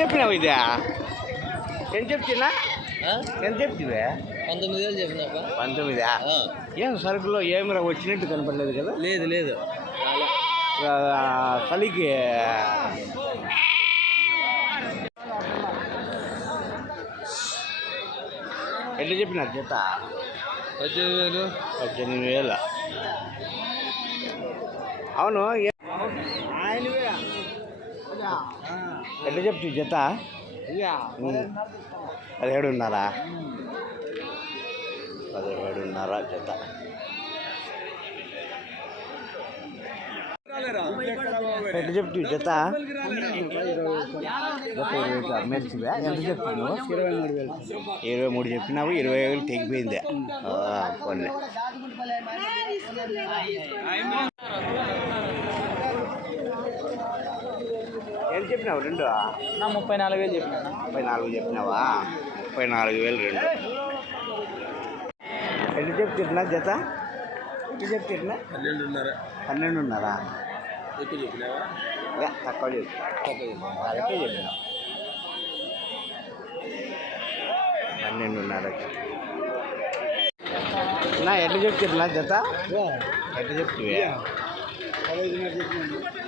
చెప్పినావు ఇది? ఎంత చెప్తున్నా? ఎంత చెప్తివే? పంతొమ్మిది వేలు చెప్పినాక పంతొమ్మిదా? ఏం సరుకులో ఏమి వచ్చినట్టు కనపడలేదు కదా? లేదు లేదు. ఆ, చలికి ఎట్లా చెప్పినారు జత పద్దెనిమిది వేలు. పద్దెనిమిది వేల? అవును ఎట్లా చెప్తు జత. పదిహేడున్నరా? పదిహేడున్నర జత. ఎట్లా చెప్తు జత? ఎంత చెప్తున్నావు ఇరవై మూడు వేలు ఇరవై మూడు చెప్పినావు ఇరవై వేలు తెగిపోయింది. కొన్ని ఏం చెప్పినావు రెండు? నా ముప్పై నాలుగు వేలు చెప్పినా. ముప్పై నాలుగు చెప్పినావా? ముప్పై నాలుగు వేలు రెండు. ఎన్ని చెప్తున్నా జత? ఎన్ని చెప్తున్నా పన్నెండున్నర. పన్నెండున్నరా? ఎక్కువ చెప్పినావా? అదే తక్కువ చెప్పు. కరెక్టే చెప్పినా పన్నెండున్నర. నా ఎట్లా చెప్తున్నా జత? ఎట్లా చెప్తువే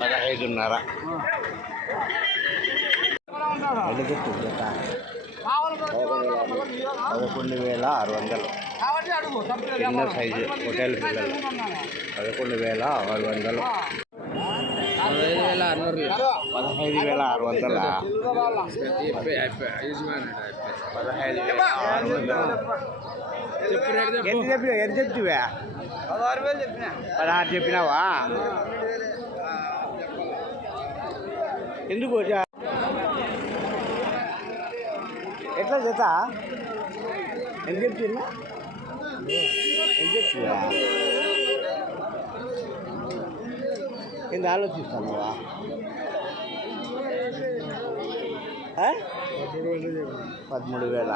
పదహైదున్నర ఎట్లా జత పదకొండు వేల ఆరు వందలు. చిన్న సైజు హోటల్ పిల్లలు. పదకొండు వేల ఆరు వందలు. పదహైదు వేల అరనూరు పదహైదు వేల ఆరు వందల? పదహైదు వేల ఆరు వందలు. ఎంత చెప్పినా ఎంత చెప్తివా పదహారు వేలు చెప్పినా. పదహారు చెప్పినావా? ఎందుకు ఎట్లా జత ఎంత చెప్తున్నా ఎంత చెప్తున్నా ఎంత ఆలోచిస్తున్నావా? పదమూడు వేల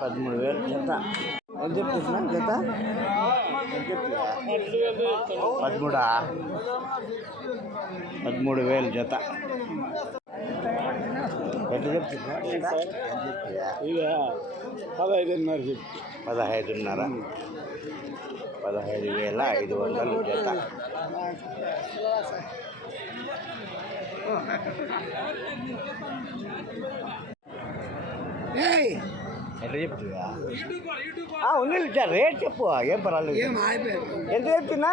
పదమూడు వేల జత. ఎంత చెప్తున్నా జత ఎంత చెప్తున్నా పదమూడా? పదమూడు వేలు జత. ఎంత చెప్తున్నా? పదహైదున్నర చెప్పి. పదహైదున్నర. పదహైదు వేల ఐదు వందలు జత. ఎట్లా ఉంది సార్ రేట్ చెప్పు ఏం పర్వాలేదు. ఎంత చెప్తున్నా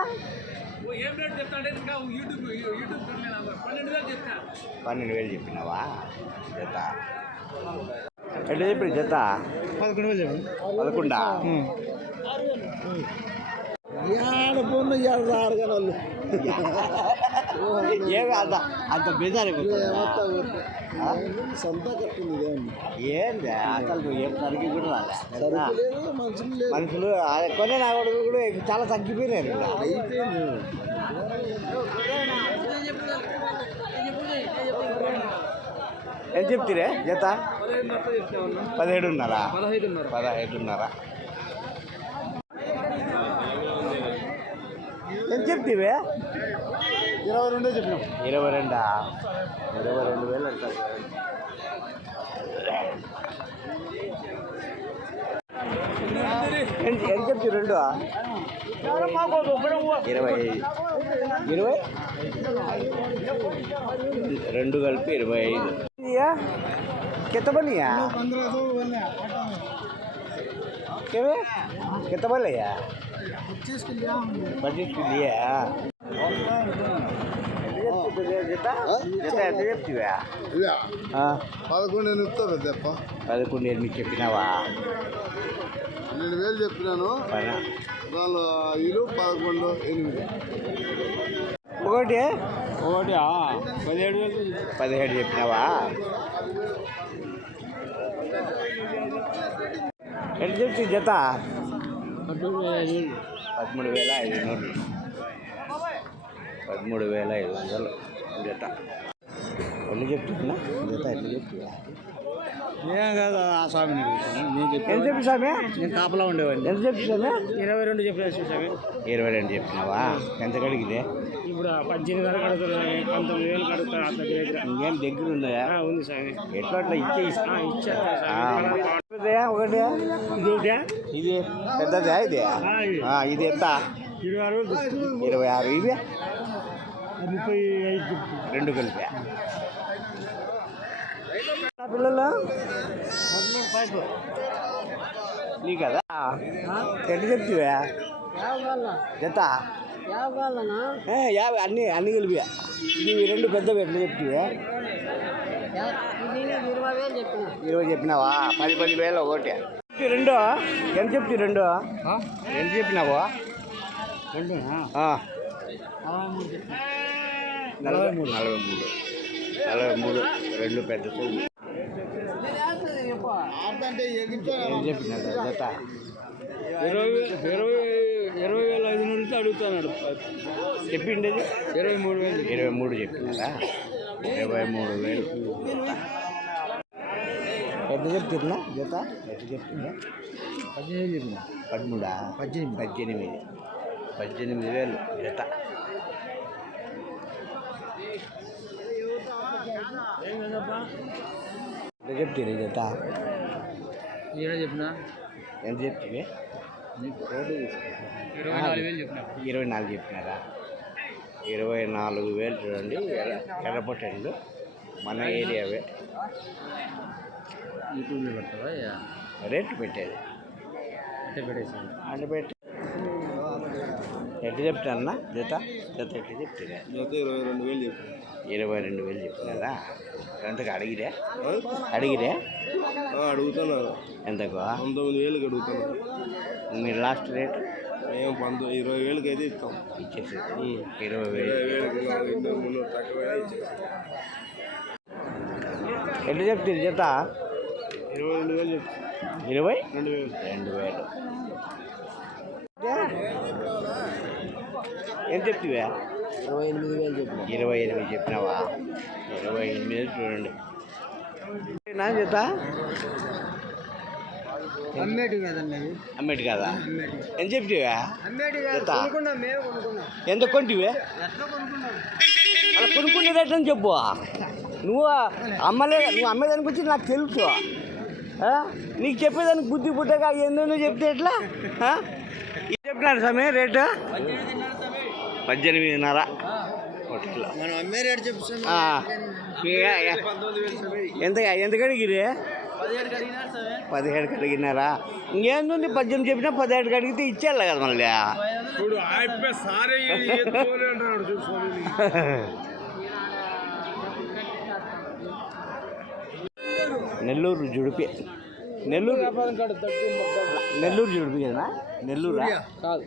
పన్నెండు వేలు చెప్పినావా? జత. ఎట్లా చెప్పి జత? పదకొండు వేలు చెప్పి పదకొండా? ఏడ ఏడ కదా వాళ్ళు. ఏమి అంత అంత బేజారు సొంత కట్టింది ఏంది? అసలు నువ్వు ఏం సరికి కూడా రాలే. మనుషులు అదే కొన్ని నాగడుగులు కూడా చాలా తగ్గిపోయినారు. అయిపోయింది. ఎంత చెప్తిరే? జత పదిహేడున్నర. పదహైదున్నర. ఎంత చెప్తివే? ఇరవై రెండో చెప్పినాం. ఇరవై రెండా ఇరవై రెండు వేలు అంటారు ఎంత ఎంత చెప్తి రెండు? ఇరవై. ఇరవై? రెండు కలిపి ఇరవై ఐదు. दिया कितना बनिया पंद्रह सौ केवे कितना बोले यार पच्चीस के लिया पच्चीस के लिया పదకొండు ఇస్తావు పెద్దప్ప పదకొండు ఎనిమిది చెప్పినావా నేను వేలు చెప్పినాను వాళ్ళు ఇరు పదకొండు ఎనిమిది ఒకటి ఒకటి? పదిహేడు వేలు. పదిహేడు చెప్పినావా? ఎంత చెప్తి జత? పదమూడు వేల ఐదు వందలు. పదమూడు వేల ఐదు వందలు జత. ఎన్ని చెప్తున్నా జత ఎన్ని చెప్తున్నా ఏం కాదు ఆ స్వామిని నేను ఎంత చెప్పి స్వామి? నేను కాపలా ఉండేవాడిని. ఎంత చెప్పి స్వామి? ఇరవై రెండు చెప్పిన స్వామి. ఇరవై రెండు చెప్పినావా? ఎంత కడిగితే? ఇప్పుడు పద్దెనిమిది వరకు అడుగుతున్నారు పంతొమ్మిది వేలు కడుగుతారు అట్లా దగ్గర ఇంకేం దగ్గర ఆ, ఉంది స్వామి ఎట్లా అట్లా ఇచ్చే స్వామి ఒకటి? ఇది పెద్దదా ఇది? ఇది. ఇది ఎంత? ఇరవై ఆరు వేలు. ఇరవై ఆరు ఇవి ముప్పై ఐదు. రెండు కలిపి. పిల్లలు? నీ కదా ఎట్లా చెప్తివా? జత? యాభై అన్ని అన్ని కలిపి. ఇవి రెండు పెద్దవి ఎట్లా చెప్తివా ఇరవై చెప్పినావా? పది పది వేలు ఒకటి. రెండు? ఎంత చెప్తి రెండు? ఎంత చెప్పినావు? ఆ. నలభై మూడు. నలభై మూడు. నలభై మూడు రెండు పెద్ద సైజు ఏం చెప్పినాడు జత. ఇరవై ఇరవై ఇరవై వేల ఐదు నుంచి అడుగుతున్నాడు. చెప్పిండేది? ఇరవై మూడు వేలు ఇరవై మూడు చెప్పినారా ఇరవై మూడు వేలు ఎంత చెప్తున్నా జత? ఎంత చెప్తుందా పదిహేను చెప్పిన? పదమూడా? పద్దెనిమిది. పద్దెనిమిది. పద్దెనిమిది వేలు జత ఎంత చెప్తుంది జత? చెప్పిన? ఎంత చెప్తుంది ఇరవై నాలుగు చెప్పినారా? ఇరవై నాలుగు వేలు చూడండి ఎర్ర- ఎర్రపొట్టండు మన ఏరియావే రేట్లు పెట్టేది. అంటే పెట్టి. ఎట్లా చెప్తానన్నా జత? జత ఎట్లా చెప్తారా జత ఇరవై రెండు వేలు చెప్పిన ఇరవై రెండు వేలు చెప్పినారా? ఎంతకు అడిగిరే? అడిగిరే? అడుగుతున్నారు. ఎంతకు పంతొమ్మిది వేలకు అడుగుతున్నారు. మీరు లాస్ట్ రేట్? మేము పంతొమ్మిది ఇరవై వేలకి అయితే ఇస్తాం ఇచ్చేసి ఇరవై వేలు. వేలకి నాలుగు మున్నూరు తక్కువ ఎట్లా చెప్తారు జత? ఇరవై రెండు వేలు చెప్తాం. ఇరవై? రెండు వేలు. రెండు వేలు. ఎంత చెప్తివా? ఇరవై ఎనిమిది వేలు చెప్పిన. ఇరవై ఎనిమిది చెప్పినావా? ఇరవై ఎనిమిది చూడండి. నా జత అమ్మేటి కదండి అమ్మేటి కాదా? ఎంత చెప్తివా? కొనుక్కున్నాం ఎంత కొంటివే? అలా కొనుక్కునే రేట్ అని చెప్పు? నువ్వు అమ్మలే నువ్వు అమ్మేదానికి వచ్చి నాకు తెలుసు? నీకు చెప్పేదానికి బుద్ధి పుట్టక ఎందుకు నువ్వు చెప్తే ఎట్లా? చెప్పినాడు సమయం రేటు? పద్దెనిమిదిన్నర. ఒకటిలో ఎంత ఎంత కడిగిరే పదిహేడు కడిగినారా ఇంకేందుంది పద్దెనిమిది చెప్పినా పదిహేడు కడిగితే ఇచ్చేయాలి కదా మళ్ళీ. నెల్లూరు జుడిపి. నెల్లూరు నెల్లూరు జుడిపి కదా నెల్లూరా? కాదు?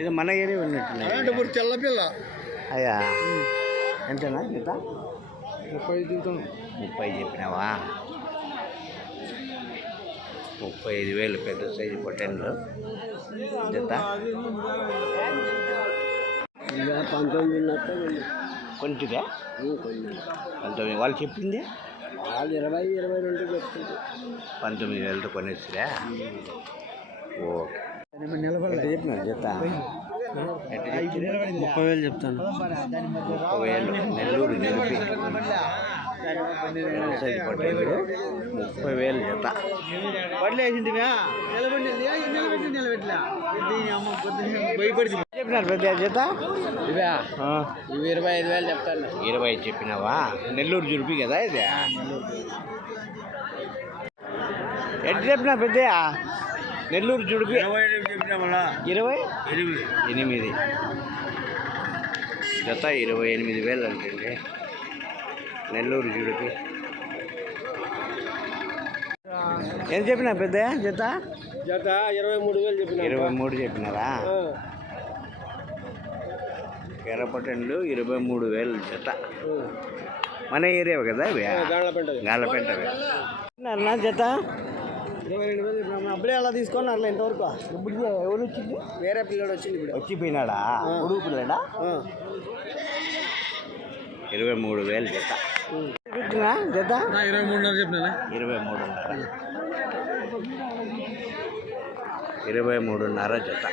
ఇది మన ఏరియా ఉన్నట్టున్నాయి. అనంతపురం తెల్లపిల్ల అయ్యా. ఎంతనా జత ముప్పై దిగుతాం ముప్పై చెప్పినావా? ముప్పై ఐదు వేలు పెద్ద సైజు పొట్టెన్లు జత పంతొమ్మిది కొంటిదే పంతొమ్మిది వాళ్ళు చెప్పింది? వాళ్ళు ఇరవై ఇరవై రెండు చెప్తుంది పంతొమ్మిది వేలతో కొనేసిరా? ముప్పై వేలు చెప్తాను. ముప్పై వేలు నెల్లూరు ముప్పై వేలు జత పడలేసింటివా చెప్పినారు పెద్ద జత ఇవా ఇవి ఇరవై ఐదు వేలు చెప్తాను. ఇరవై చెప్పినావా? నెల్లూరు జుడిపి కదా ఇది. ఎట్లా చెప్పినా పెద్ద నెల్లూరు జుడిపి ఇరవై? ఎనిమిది. జత ఇరవై ఎనిమిది వేలు అంటే నెల్లూరు జుడిపి ఎంత చెప్పినా పెద్ద జత? జత ఇరవై మూడు వేలు చెప్పిన. ఇరవై మూడు చెప్పినారా? ఎర్రపట్టండ్లు ఇరవై మూడు వేలు జత. మన ఏరియా కదా గాలపెంట నా జత? ఇరవై రెండు వేలు చెప్పిన అప్పుడే అలా తీసుకొని అట్లా ఇంతవరకు. ఇప్పుడు ఎవరు వచ్చింది వేరే పిల్లడు వచ్చింది ఇప్పుడు. వచ్చిపోయినాడా? కొడుకు పిల్లడా? ఇరవై మూడు వేలు జత. పెట్టినా? జత? ఇరవై మూడున్నర చెప్పినా ఇరవై మూడున్నర. ఇరవై మూడున్నర జత.